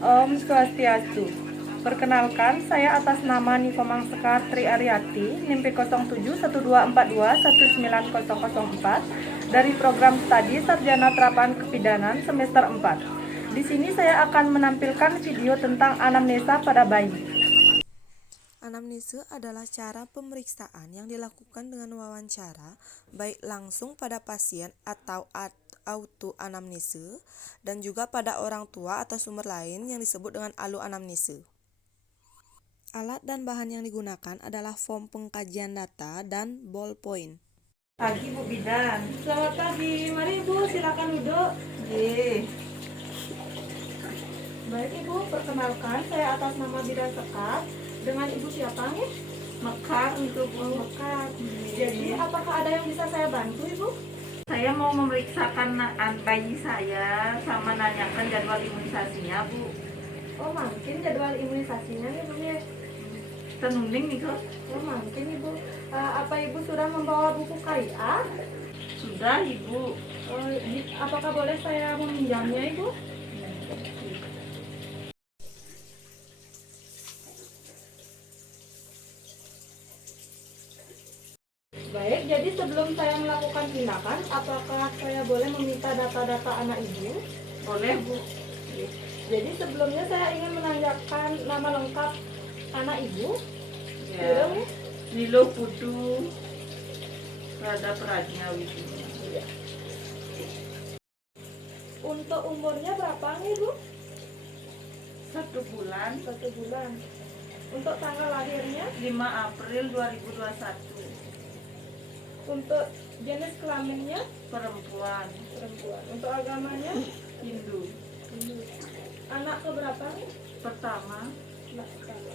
Om Swastiastu. Perkenalkan, saya atas nama Nikomang Sekar Tri Ariati, NIM 0712421904 dari program studi Sarjana Terapan Kebidanan semester 4. Di sini saya akan menampilkan video tentang anamnesa pada bayi. Anamnese adalah cara pemeriksaan yang dilakukan dengan wawancara, baik langsung pada pasien atau autoanamnese, dan juga pada orang tua atau sumber lain yang disebut dengan alloanamnese. Alat dan bahan yang digunakan adalah form pengkajian data dan ballpoint. Pagi Bu Bidan. Selamat pagi. Mari Ibu silakan duduk. Baik Ibu, perkenalkan saya atas nama Bidan Sekar. Dengan Ibu siapa nih? Mekar untuk Mekar. Jadi apakah ada yang bisa saya bantu Ibu? saya mau memeriksakan bayi saya sama nanyakan jadwal imunisasinya, Bu. Oh mungkin jadwal imunisasinya nih Bu ya. Tenunding nih kok. Oh mungkin Ibu. Apa Ibu sudah membawa buku KIA? Sudah, Ibu. Apakah boleh saya meminjamnya Ibu? Baik, jadi sebelum saya melakukan tindakan, apakah saya boleh meminta data-data anak Ibu? Boleh, Bu. Jadi sebelumnya saya ingin menanyakan nama lengkap anak Ibu. Ya. Belum ya? Lilo Putu Rada Prajna Widu. Iya. Untuk umurnya berapa nih Bu? 1 bulan, 1 bulan. Untuk tanggal lahirnya? 5 April 2021. Untuk jenis kelaminnya? Perempuan, Perempuan. Untuk agamanya? Hindu. Anak keberapa nih? Pertama, Anak pertama.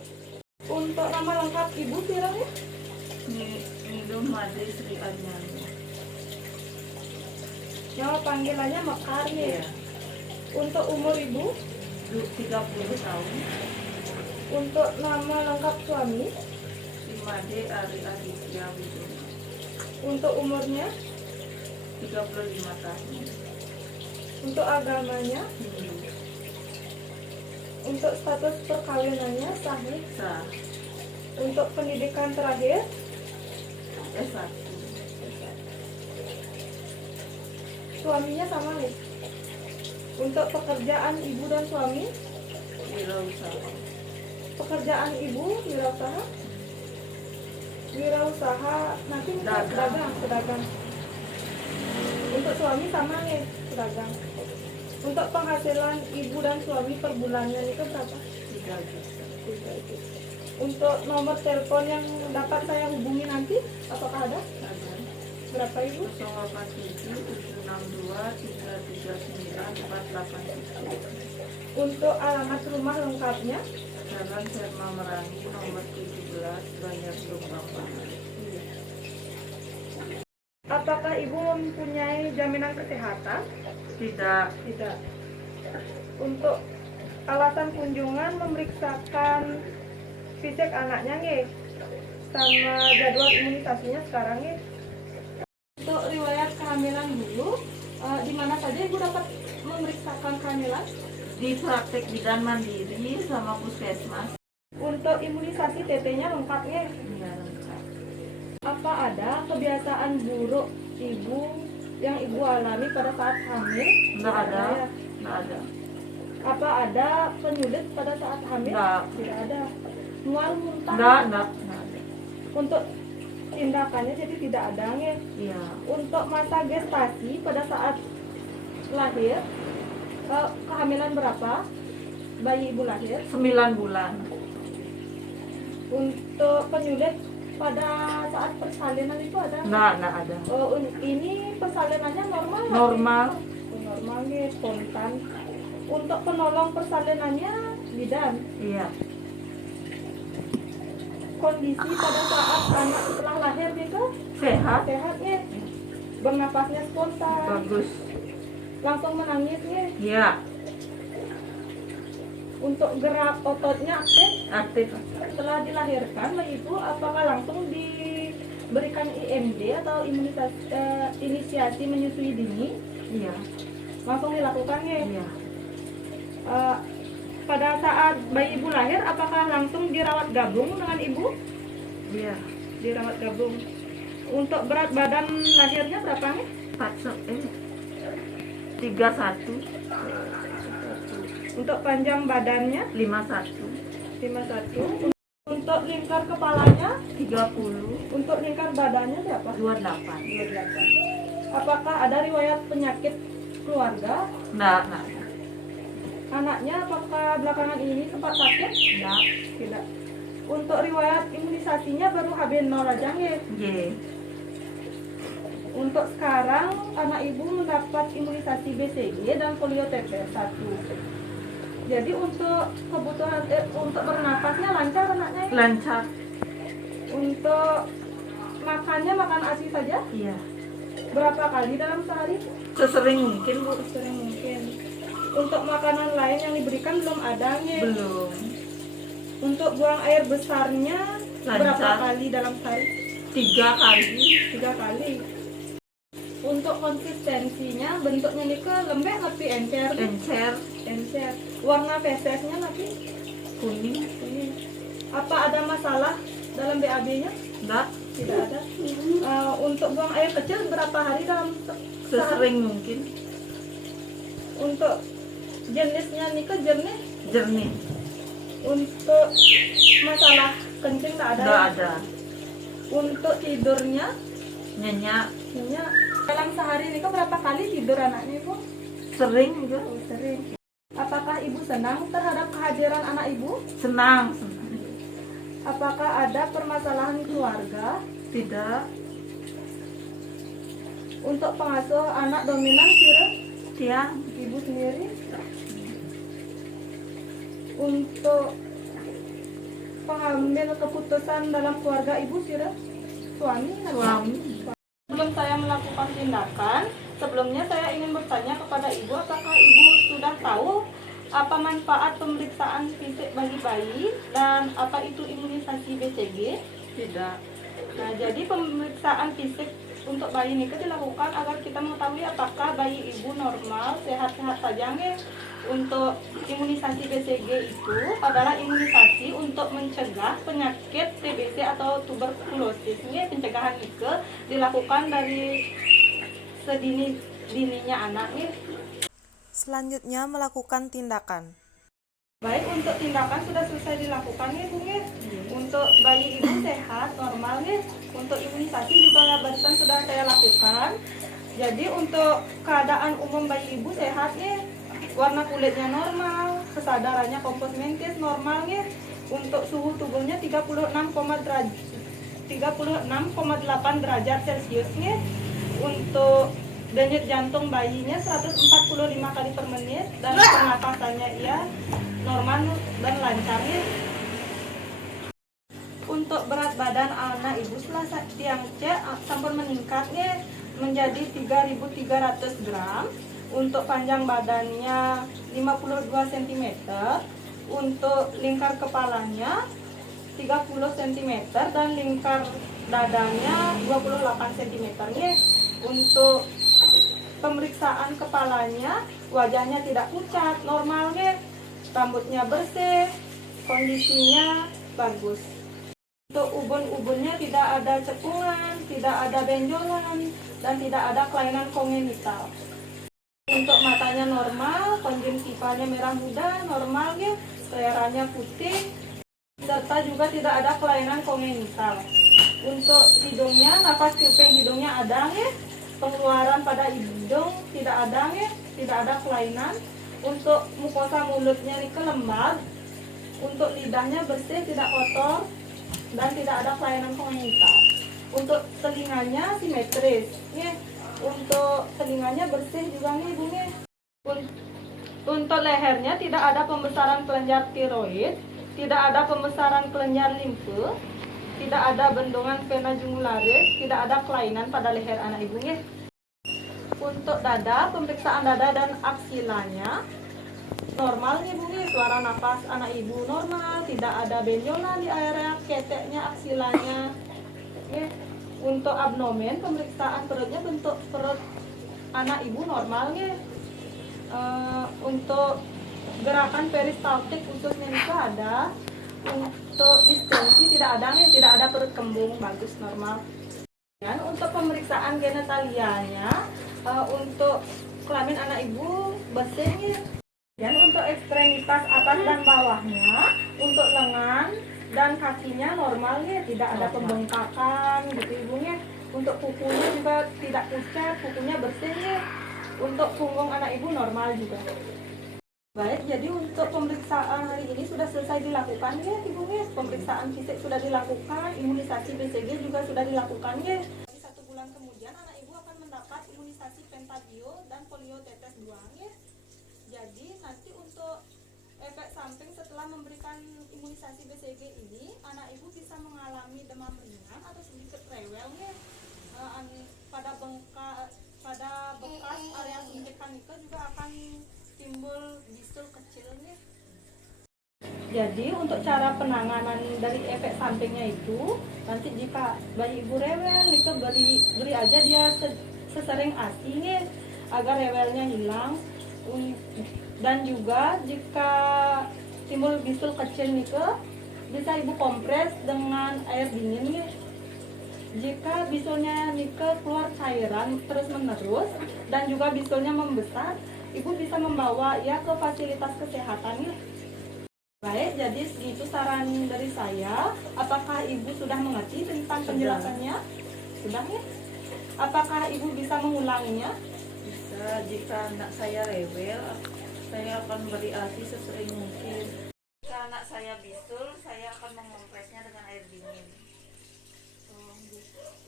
Untuk nama lengkap Ibu bilangnya? Nilu Madri Sri Anyani. Nama panggilannya Mekar nih. Iya. Untuk umur Ibu? 30 tahun. Untuk nama lengkap suami? Imade Ari Aditya Widodo. Untuk umurnya? 35 tahun. Untuk agamanya? Hindu. Untuk status perkawinannya sahih? Sah. Untuk pendidikan terakhir? S1. Suaminya sama nih? Untuk pekerjaan ibu dan suami? Wirausaha. Pekerjaan ibu wirausaha? Wirausaha nanti pedagang. Untuk suami sama nih, pedagang. Untuk penghasilan ibu dan suami per bulannya itu berapa? 3 juta. 3 juta. Untuk nomor telepon yang dapat saya hubungi nanti, apakah ada? Ada Berapa Ibu? 087 762 339 487. Untuk alamat rumah lengkapnya? Jalan Serma Merangi nomor 17 Banjar Jombang. Apakah Ibu mempunyai jaminan kesehatan? Tidak. Tidak. Untuk alasan kunjungan memeriksakan fisik anaknya nih, sama jadwal imunisasinya sekarang nih. Untuk riwayat kehamilan dulu, di mana saja Ibu dapat memeriksakan kehamilan? Di praktek bidan mandiri sama puskesmas. Untuk imunisasi TT-nya lengkapnya? Iya, lengkap. Apa ada kebiasaan buruk Ibu yang Ibu alami pada saat hamil? Enggak ada. Ya? Enggak ada. Apa ada penyulit pada saat hamil? Enggak. Tidak ada. Mual muntah? Enggak ada. Untuk tindakannya jadi tidak ada nih. Iya. Untuk masa gestasi pada saat lahir, kehamilan berapa bayi Ibu lahir? 9 bulan. Untuk penyulit pada saat persalinan itu ada? Enggak ada. Ini persalinannya normal? Normal. Normal nih, spontan. Untuk penolong persalinannya bidan? Iya. Kondisi pada saat anak setelah lahir gitu? Sehat. Sehat nih? Bernapasnya spontan? Bagus. Langsung menangis nih? Iya. Untuk gerak ototnya aktif? Aktif. Setelah dilahirkan bayi Ibu, apakah langsung diberikan IMD atau inisiasi menyusui dini? Iya. Langsung dilakukan ya? Iya. pada saat bayi ibu lahir, apakah langsung dirawat gabung dengan ibu? Iya. Dirawat gabung. Untuk berat badan lahirnya berapa nih? 31. Untuk panjang badannya 51. 51. Untuk lingkar kepalanya, 30. untuk lingkar badannya berapa? 28. 28. Apakah ada riwayat penyakit keluarga? Enggak. Anaknya apakah belakangan ini sempat sakit? Enggak. Tidak. Untuk riwayat imunisasinya baru HB0 aja nggih. Ye. Untuk sekarang anak ibu mendapat imunisasi BCG dan polio TP 1. Jadi untuk kebutuhan untuk bernapasnya lancar anaknya ya? Lancar. Untuk makannya makan ASI saja? Iya. Berapa kali dalam sehari? Sesering mungkin, Bu. Sering mungkin. Untuk makanan lain yang diberikan belum ada nih. Belum. Untuk buang air besarnya berapa Lancar. kali dalam sehari? 3 kali. 3 kali. Untuk konsistensinya bentuknya ini ke lembek tapi encer. Encer. Warna fesesnya tapi Kuning. ini. Apa ada masalah dalam BAB-nya? Enggak. Tidak ada. Untuk buang air kecil berapa hari dalam sehari? Sesering mungkin. Untuk jenisnya nih ke jernih. Jernih. Untuk masalah kencing tak ada. Enggak ada. Untuk tidurnya, Nyenyak. dalam sehari ini ke berapa kali tidur anaknya ibu? Sering juga. Oh, sering. Apakah ibu senang terhadap kehadiran anak ibu? Senang. Apakah ada permasalahan keluarga? Tidak. Untuk pengasuh anak dominan kira Tiang. ibu sendiri? Untuk pengambil keputusan dalam keluarga ibu kira suami? Suami. Sebelum saya melakukan tindakan, sebelumnya saya ingin bertanya kepada ibu, apakah ibu sudah tahu apa manfaat pemeriksaan fisik bagi bayi dan apa itu imunisasi BCG? Tidak. Nah, jadi pemeriksaan fisik untuk bayi ini dilakukan agar kita mengetahui apakah bayi ibu normal, sehat-sehat saja nggih. Untuk imunisasi BCG itu adalah imunisasi untuk mencegah penyakit TBC atau tuberkulosis. Ini pencegahan itu dilakukan dari sedini-dininya anak nih. Selanjutnya melakukan tindakan. Baik, untuk tindakan sudah selesai dilakukan nih Bu nih. Untuk bayi ibu sehat, normal nih. Untuk imunisasi juga barusan sudah saya lakukan. Jadi untuk keadaan umum bayi ibu sehat nih. Warna kulitnya normal, kesadarannya kompos mentis normal nih. Untuk suhu tubuhnya 36,8 derajat Celcius nih. Untuk denyut jantung bayinya 145 kali per menit dan pernapasannya ia normal dan lancar nih. Untuk berat badan anak ibu setelah tiang cek sampun meningkat nih menjadi 3.300 gram. Untuk panjang badannya 52 cm. Untuk lingkar kepalanya 30 cm dan lingkar dadanya 28 cm nih. Untuk pemeriksaan kepalanya, wajahnya tidak pucat, normal nih. Rambutnya bersih, kondisinya bagus. Untuk ubun-ubunnya tidak ada cekungan, tidak ada benjolan, dan tidak ada kelainan kongenital. Untuk matanya normal, konjungtivanya merah muda, normal ya, seleranya putih, serta juga tidak ada kelainan kongenital. Untuk hidungnya, napas cuping hidungnya ada ya, pengeluaran pada hidung tidak ada ya, tidak ada kelainan. Untuk mukosa mulutnya ini lembab, untuk lidahnya bersih, tidak kotor, dan tidak ada kelainan kongenital. Untuk telinganya simetris, ya. Untuk telinganya bersih juga nih ibu nih. Untuk lehernya tidak ada pembesaran kelenjar tiroid, tidak ada pembesaran kelenjar limfe, tidak ada bendungan vena jugularis, tidak ada kelainan pada leher anak ibu nih. Untuk dada, pemeriksaan dada dan aksilanya normal nih bu nih, suara nafas anak ibu normal, tidak ada benjolan di area keteknya, aksilanya. Ya. Untuk abdomen, pemeriksaan perutnya, bentuk perut anak ibu normal ya. Untuk gerakan peristaltik khususnya itu ada. Untuk distensi tidak ada nih, tidak ada perut kembung, bagus normal. Dan untuk pemeriksaan genitalianya, untuk kelamin anak ibu bersih nih. Dan untuk ekstremitas atas dan bawahnya, untuk lengan dan kakinya normal nih, tidak ada pembengkakan gitu ibunya. Untuk kukunya juga tidak pucat, kukunya bersih nih. Untuk punggung anak ibu normal juga. Baik, jadi untuk pemeriksaan hari ini sudah selesai dilakukan ya Ibu ya. Pemeriksaan fisik sudah dilakukan, imunisasi BCG juga sudah dilakukan ya. 1 bulan kemudian anak ibu akan mendapat imunisasi pentabio dan polio tetes 2 ya. Jadi nanti untuk efek samping setelah memberikan imunisasi BCG ini, anak ibu bisa mengalami demam ringan atau sedikit rewel ya. Pada bekas area suntikan itu juga akan timbul bisul kecilnya. Jadi untuk cara penanganan dari efek sampingnya itu, nanti jika bayi ibu rewel, itu beri aja dia sesering ASI agar rewelnya hilang. Dan juga jika timbul bisul kecil bisa ibu kompres dengan air dingin ya. Jika bisulnya keluar cairan terus menerus dan juga bisulnya membesar, ibu bisa membawa ya ke fasilitas kesehatan ya. Baik, jadi segitu saran dari saya. Apakah ibu sudah mengerti tentang penjelasannya? Sudah ya? Apakah ibu bisa mengulanginya? Bisa, jika anak saya rewel, saya akan beri ASI sesering mungkin. Jika anak saya bisul, saya akan mengompresnya dengan air dingin.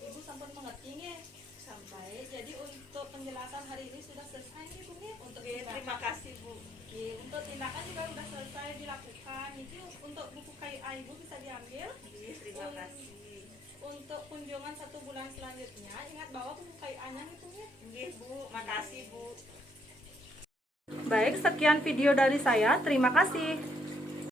Ibu sampai mengerti ya? Sampai. Jadi untuk penjelasan hari ini sudah selesai nih Bu ya? Untuk Terima kasih Bu. untuk tindakan juga sudah selesai dilakukan. Itu untuk buku KIA ibu bisa diambil. Terima kasih. Untuk kunjungan 1 bulan selanjutnya, ingat bawa buku KIA-nya itu ya. Bu, makasih Bu. Baik, sekian video dari saya. Terima kasih.